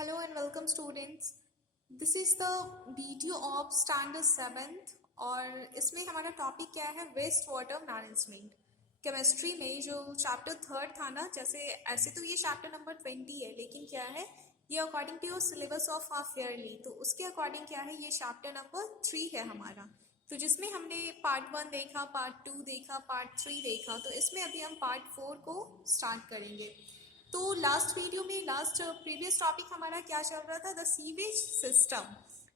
Hello and welcome students. This is the video of standard 7th और इसमें हमारा topic क्या है वेस्ट वाटर मैनेजमेंट। केमिस्ट्री में जो चैप्टर 3 था ना, जैसे ऐसे तो ये चैप्टर नंबर 20 है, लेकिन क्या है ये according to your syllabus of half yearly, तो उसके अकॉर्डिंग क्या है ये चैप्टर नंबर 3 है हमारा। तो जिसमें हमने पार्ट 1 देखा, पार्ट 2 देखा, पार्ट 3 देखा, तो इसमें अभी हम पार्ट 4 को स्टार्ट करेंगे। तो लास्ट वीडियो में प्रीवियस टॉपिक हमारा क्या चल रहा था, द सीवेज सिस्टम,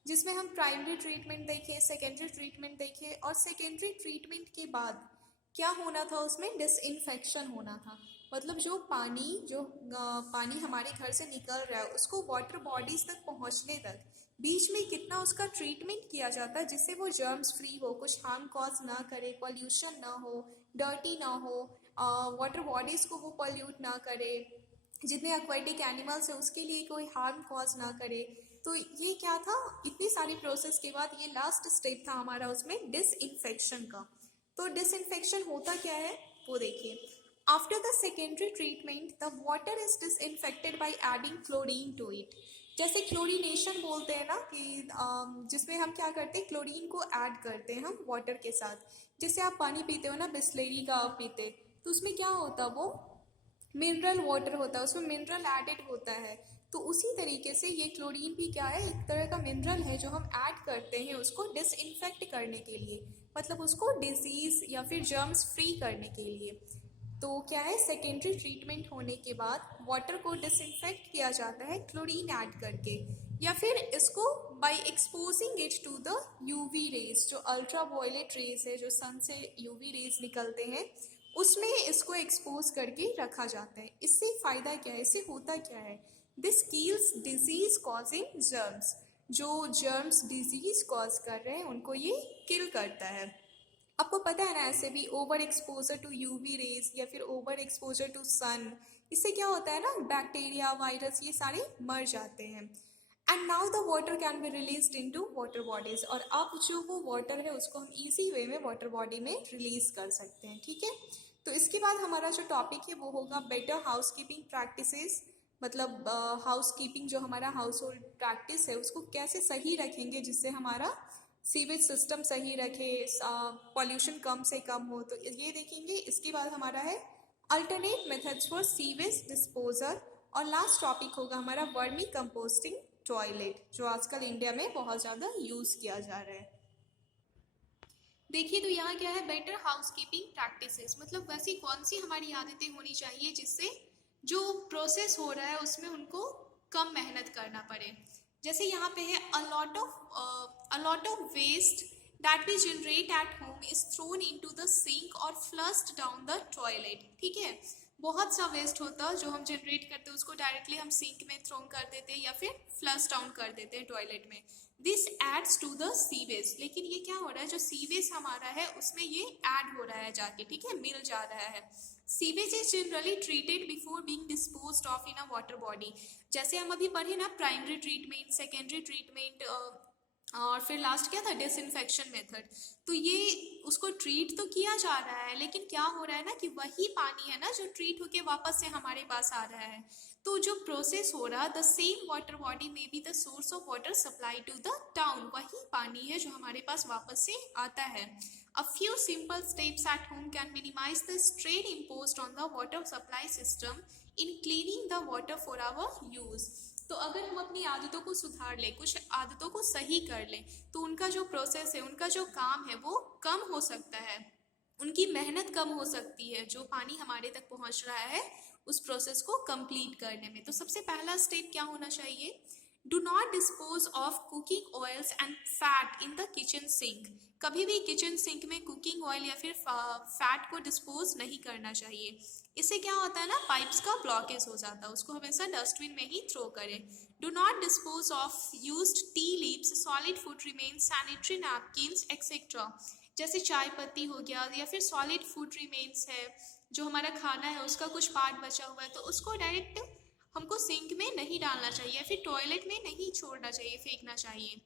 जिसमें हम प्राइमरी ट्रीटमेंट देखे, सेकेंडरी ट्रीटमेंट देखे, और सेकेंडरी ट्रीटमेंट के बाद क्या होना था, उसमें डिसइंफेक्शन होना था। मतलब जो पानी हमारे घर से निकल रहा है उसको वाटर बॉडीज तक पहुंचने तक बीच में कितना उसका ट्रीटमेंट किया जाता है जिससे वो जर्म्स फ्री हो, कुछ हार्म कॉज ना करे, पॉल्यूशन ना हो, डर्टी ना हो, वाटर बॉडीज को वो पॉल्यूट ना करे, जितने एक्वाटिक एनिमल्स है उसके लिए कोई हार्म कॉज ना करे। तो ये क्या था, इतनी सारी प्रोसेस के बाद ये लास्ट स्टेप था हमारा उसमें डिसइंफेक्शन का। तो डिसइंफेक्शन होता क्या है वो देखिए। After the secondary treatment the water is disinfected by adding chlorine to it. जैसे क्लोरीनेशन बोलते हैं ना कि जिसमें हम क्या करते हैं, क्लोरीन को ऐड करते हैं हम वाटर के साथ। जैसे आप पानी पीते हो ना, बिस्लेरी का आप पीते, तो उसमें क्या होता है, वो मिनरल वाटर होता है, उसमें मिनरल एडेड होता है। तो उसी तरीके से ये क्लोरीन भी क्या है, एक तरह का मिनरल है जो हम ऐड करते हैं उसको डिसइंफेक्ट करने के लिए, मतलब उसको डिजीज या फिर जर्म्स फ्री करने के लिए। तो क्या है, सेकेंडरी ट्रीटमेंट होने के बाद वाटर को डिसइंफेक्ट किया जाता है क्लोरीन ऐड करके, या फिर इसको by exposing it to the UV rays, जो अल्ट्रा वायलेट रेज है, जो सन से यूवी रेज निकलते हैं, उसमें इसको एक्सपोज करके रखा जाता है। इससे फ़ायदा क्या है, इससे होता क्या है, this kills disease causing germs. जो जर्म्स डिजीज कॉज कर रहे हैं उनको ये किल करता है। आपको पता है ना, ऐसे भी over exposure to UV rays या फिर ओवर एक्सपोजर टू सन, इससे क्या होता है ना, बैक्टीरिया, वायरस, ये सारे मर जाते हैं। And now the water can be release into water bodies, और अब जो वो वाटर है उसको हम इजी वे में वाटर बॉडी में रिलीज कर सकते हैं। ठीक है, तो इसके बाद हमारा जो टॉपिक है वो होगा बेटर हाउस कीपिंग प्रैक्टिसेस। मतलब हाउस कीपिंग, जो हमारा हाउस होल्ड प्रैक्टिस है उसको कैसे सही रखेंगे जिससे हमारा सीवेज सिस्टम सही रखे, पॉल्यूशन कम से कम हो, तो ये देखेंगे। इसके बाद हमारा है alternate methods for sewage disposal, और लास्ट टॉपिक होगा हमारा वर्मी कंपोस्टिंग टॉयलेट, जो आजकल इंडिया में बहुत ज़्यादा यूज़ किया जा रहा है। देखिए, तो यहाँ क्या है, बेटर हाउसकीपिंग प्रैक्टिसेस, मतलब वैसी कौन सी हमारी आदतें होनी चाहिए जिससे जो प्रोसेस हो रहा है उसमें उनको कम मेहनत करना पड़े। जैसे यहाँ पे है a lot of waste that we generate at home is thrown into the sink और फ्लश्ड डाउन द टॉयलेट। ठीक है, बहुत सा वेस्ट होता है जो हम जनरेट करते हैं उसको डायरेक्टली हम सिंक में थ्रो कर देते हैं या फिर फ्लश डाउन कर देते हैं टॉयलेट में। This adds to the sewage, लेकिन ये क्या हो रहा है, जो सीवेज हमारा है उसमें ये ऐड हो रहा है जाके, ठीक है, मिल जा रहा है। Sewage is generally treated before being disposed of in a water body. जैसे हम अभी पढ़े ना, प्राइमरी ट्रीटमेंट, सेकेंडरी ट्रीटमेंट, और फिर लास्ट क्या था, डिसइंफेक्शन मेथड। तो ये उसको ट्रीट तो किया जा रहा है, लेकिन क्या हो रहा है ना कि वही पानी है ना जो ट्रीट होके वापस से हमारे पास आ रहा है। तो जो प्रोसेस हो रहा, द सेम वाटर बॉडी में be the source of water supply to the town, वही पानी है जो हमारे पास वापस से आता है। A few simple steps at home can minimise the strain imposed on the water supply system in cleaning the water for our use. तो अगर हम अपनी आदतों को सुधार लें, कुछ आदतों को सही कर लें, तो उनका जो प्रोसेस है, उनका जो काम है वो कम हो सकता है, उनकी मेहनत कम हो सकती है, जो पानी हमारे तक पहुंच रहा है उस प्रोसेस को कंप्लीट करने में। तो सबसे पहला स्टेप क्या होना चाहिए, do not dispose of cooking oils and fat in the kitchen sink. कभी भी किचन सिंक में कुकिंग ऑयल या फिर फैट को डिस्पोज नहीं करना चाहिए। इससे क्या होता है ना, पाइप्स का ब्लॉकेज हो जाता है, उसको हमेशा डस्टबिन में ही थ्रो करें। Do not dispose of used tea leaves, solid food remains, sanitary napkins etcetera. जैसे चाय पत्ती हो गया या फिर सॉलिड फूड रिमेन्स है, जो हमारा खाना है उसका कुछ पार्ट बचा हुआ है, तो उसको डायरेक्ट हमको सिंक में नहीं डालना चाहिए, फिर टॉयलेट में नहीं छोड़ना चाहिए, फेंकना चाहिए।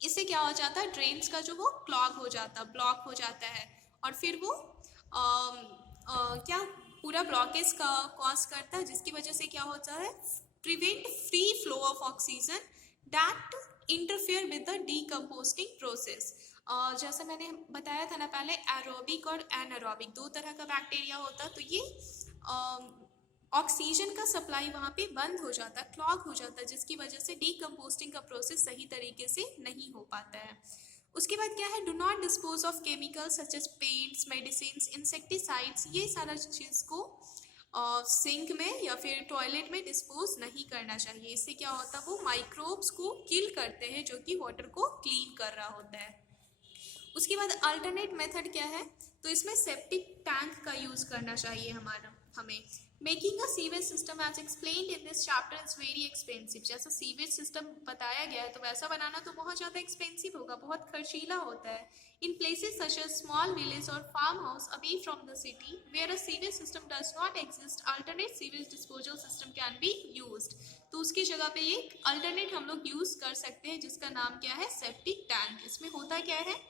इससे क्या हो जाता है, ड्रेन्स का जो वो क्लॉग हो जाता, ब्लॉक हो जाता है, और फिर वो क्या पूरा ब्लॉकेज का कॉज करता है, जिसकी वजह से क्या होता है, prevent free flow of oxygen that interfere with the decomposting process. जैसा मैंने बताया था ना पहले, एरोबिक और एनारोबिक दो तरह का बैक्टीरिया होता है। तो ये ऑक्सीजन का सप्लाई वहाँ पे बंद हो जाता है, क्लॉग हो जाता है, जिसकी वजह से डीकम्पोस्टिंग का प्रोसेस सही तरीके से नहीं हो पाता है। उसके बाद क्या है, do not dispose of chemicals such as paints, medicine, insecticides, ये सारा चीज़ को सिंक में या फिर टॉयलेट में डिस्पोज नहीं करना चाहिए। इससे क्या होता है, वो माइक्रोब्स को किल करते हैं जो कि वाटर को क्लीन कर रहा होता है। उसके बाद अल्टरनेट मेथड क्या है, तो इसमें सेप्टिक टैंक का यूज करना चाहिए हमें। Making a sewage system as explained in this chapter is very expensive. जैसा सीवेज सिस्टम बताया गया है तो वैसा बनाना तो बहुत ज़्यादा एक्सपेंसिव होगा, बहुत खर्चीला होता है। In places such as small village और farm house away from the city where a sewage system does not exist, alternate sewage disposal system can be used. तो उसकी जगह पे एक अल्टरनेट हम लोग यूज कर सकते हैं जिसका नाम क्या है, सेप्टिक टैंक। इसमें होता क्या है,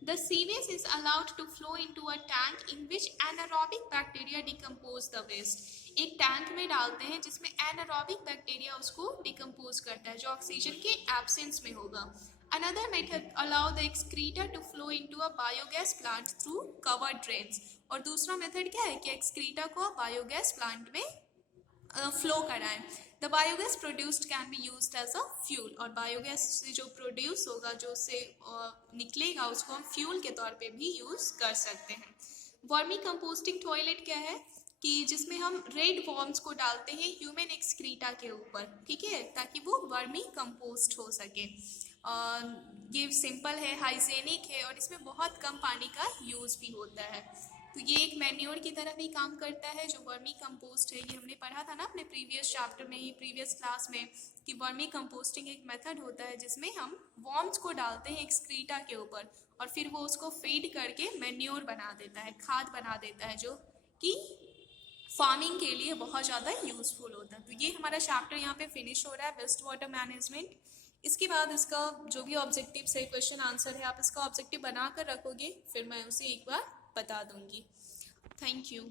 the sewage is allowed to flow into a tank in which anaerobic bacteria decompose the waste। एक टैंक में डालते हैं जिसमें एनारोबिक बैक्टीरिया उसको डिकम्पोज करता है, जो ऑक्सीजन के एब्सेंस में होगा। Another method allow the excreta to flow into a biogas plant through covered drains। और दूसरा मेथड क्या है कि एक्सक्रीटा को बायोगैस प्लांट में फ्लो कराएं। The biogas produced can be used as a fuel. और बायोगैस से जो प्रोड्यूस होगा, जो उससे निकलेगा, उसको हम फ्यूल के तौर पे भी यूज कर सकते हैं। वर्मी कंपोस्टिंग टॉयलेट क्या है कि जिसमें हम रेड वॉर्म्स को डालते हैं ह्यूमन एक्सक्रीटा के ऊपर, ठीक है, ताकि वो वर्मी कंपोस्ट हो सके। ये सिंपल है, हाइजेनिक है और इसमें बहुत कम पानी का यूज भी होता है। तो ये एक मैन्योर की तरह भी काम करता है। जो वर्मी कंपोस्ट है, ये हमने पढ़ा था ना अपने प्रीवियस चैप्टर में ही, प्रीवियस क्लास में, कि वर्मी कंपोस्टिंग एक मेथड होता है जिसमें हम वॉर्म्स को डालते हैं एक्सक्रीटा के ऊपर और फिर वो उसको फीड करके मैन्योर बना देता है, खाद बना देता है, जो कि फार्मिंग के लिए बहुत ज़्यादा यूजफुल होता है। तो ये हमारा चैप्टर यहाँ पे फिनिश हो रहा है, वेस्ट वाटर मैनेजमेंट। इसके बाद इसका जो भी ऑब्जेक्टिव्स है, क्वेश्चन आंसर है, आप इसका ऑब्जेक्टिव बना कर रखोगे, फिर मैं उसे एक बार बता दूंगी। Thank you.